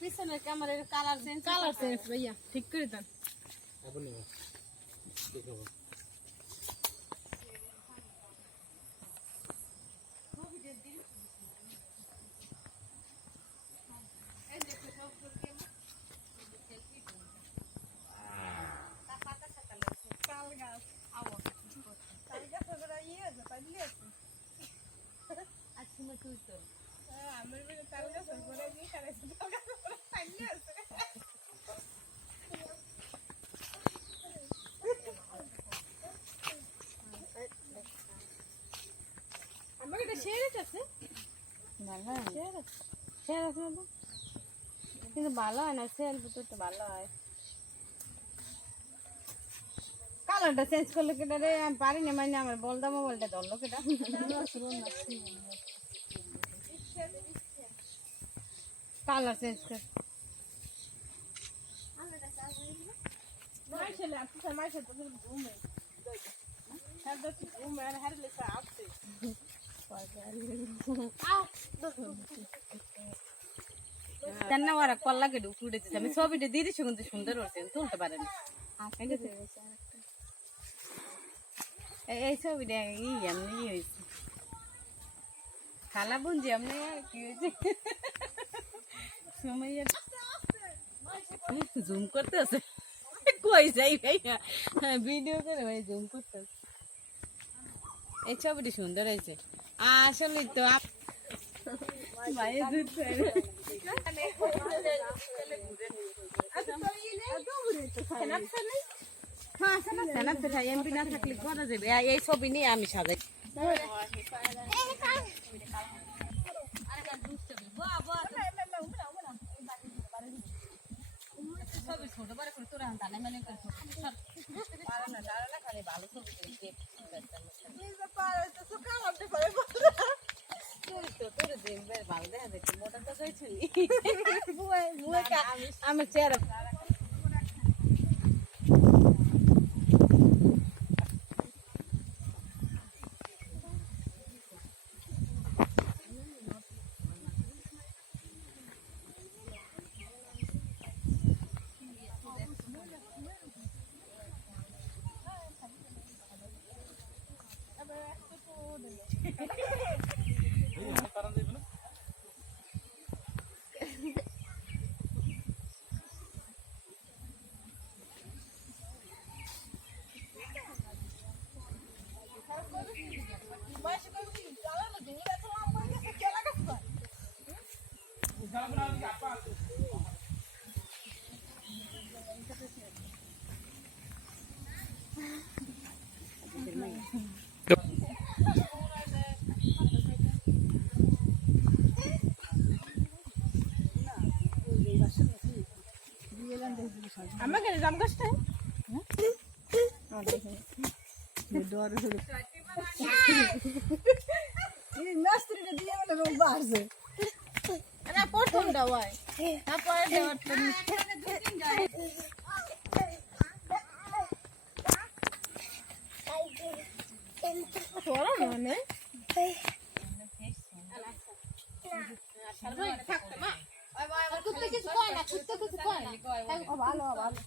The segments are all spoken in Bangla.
পিছনের ক্যামেরার কালার চেঞ্জ ভাইয়া ঠিক করে দেন আপনি দেখাবো কিন্তু ভালো হয় না সেল তো ভালো হয় কালারটা চেঞ্জ করলে কেটে রে আমি পারি না মানে আমার বলদা মোবাইলটা ধরলো কেটা কালার চেঞ্জ করে ওরা কল্লা কেটে উঠে দিচ্ছে আমি ছবিটা দিয়ে দিচ্ছি কিন্তু সুন্দর হচ্ছে তুলতে পারেন এই ছবিটা এমনি হয়েছে খালা বুনছি এমনি কি হয়েছে সময় জুম করতে আছে কই যাই ভাইয়া ভিডিও করে ভাই জুম করতে আছে এই ছবিটি সুন্দর হয়েছে আসলে তো এমপি না থাকলে করা যাবে এই ছবি নিয়ে আমি সাজাই ছোট বড় করে তোরা দানা মেলে ভালো ছবি ভালো দেখা যাচ্ছে মোটা তো আমার চেহারা আমাকে জাম গাছটা নাস্তিটা দিয়ে মানে রোগ বাড়ছে না প্রথমটা হয় তারপরে দেওয়ারটা তোরা মানে থাকতে মা কুত্তে কিছু কয় না কুত্তে কিছু কয় না ভালো ভালো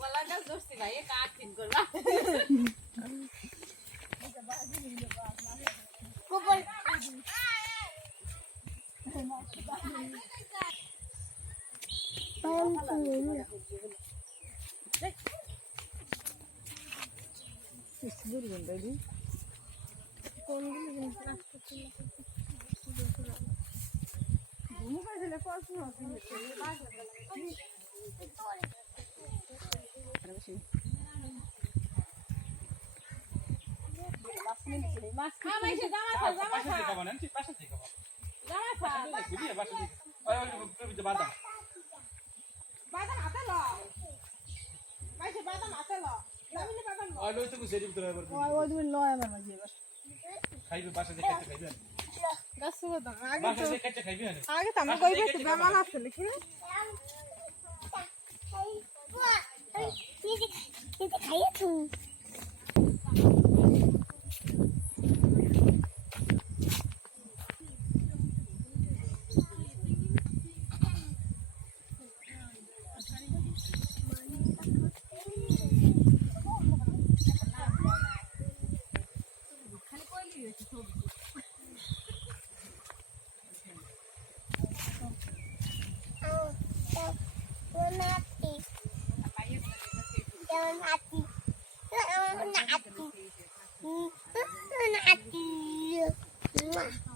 ওলা গাছ ধরছি ভাই এক আখিন করবা কোপর বাদাম হাতে ল আর লইতে কো সেরি ভিতরে আবার ওই তুমি লয় আমার মাঝে এবার খাইবে বাসা দেখে খাইবে গাছ তো আগে বাসা দেখে খাইবে না আগে তো আমি কইবে তো বেমান আছে নাকি না Nati.